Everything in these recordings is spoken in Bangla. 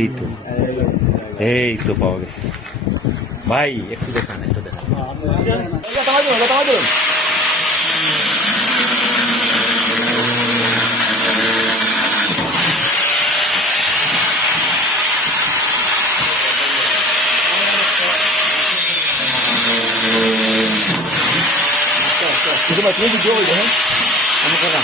এই তো এই তো পাওয়া গেছে ভাই, একটু দেখান একটু দেখান। তুমি ভিডিও হইবে হ্যাঁ আমার কথা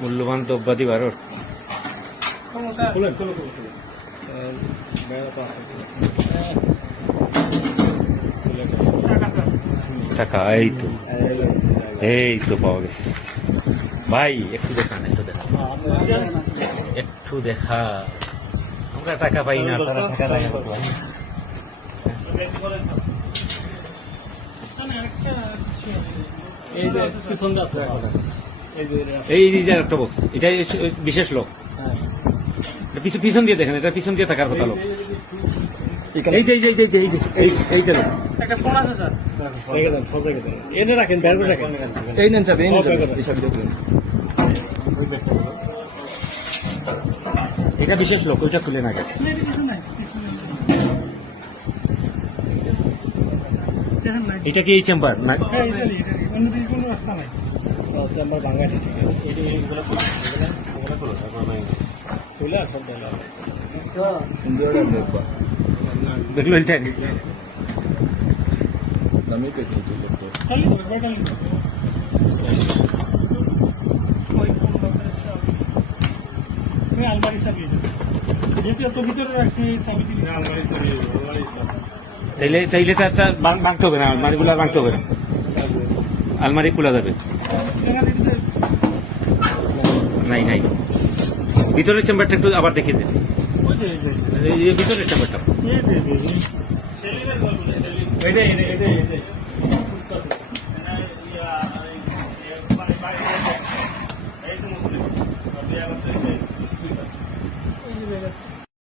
মূল্যবান দ্রব্যাদি ভারত টাকা এই তো পাওয়া গেছে ভাই, একটু দেখান একটু দেখান একটু দেখা। আমরা টাকা পাই না, তারা টাকা দেয় না। এই যে একটা বক্স, এটা বিশেষ লোক। পিছন দিয়ে দেখেন, এটা পিছন দিয়ে থাকার কথা লোক। এই যে এইটা লোক। এনে রাখেন, বের করে রাখেন। এই নেন সব, এই এটা বিশেষ লোক, ওইটা খুলে না। এটা কি এই চেম্বার না? চেম্বার ভাঙা ঠিক আছে। দেখলেন আলমারি চাবি যেহেতু এত ভিতরে রাখছি চাবি দিবি না। আলমারি চাবি তাইলে তার ভাঙতে হবে না, আলমারিগুলো ভাঙতে হবে না, আলমারি খোলা যাবে। নাই ভিতরের চেম্বারটা একটু আবার দেখিয়ে দেন, ভিতরের চেম্বারটা।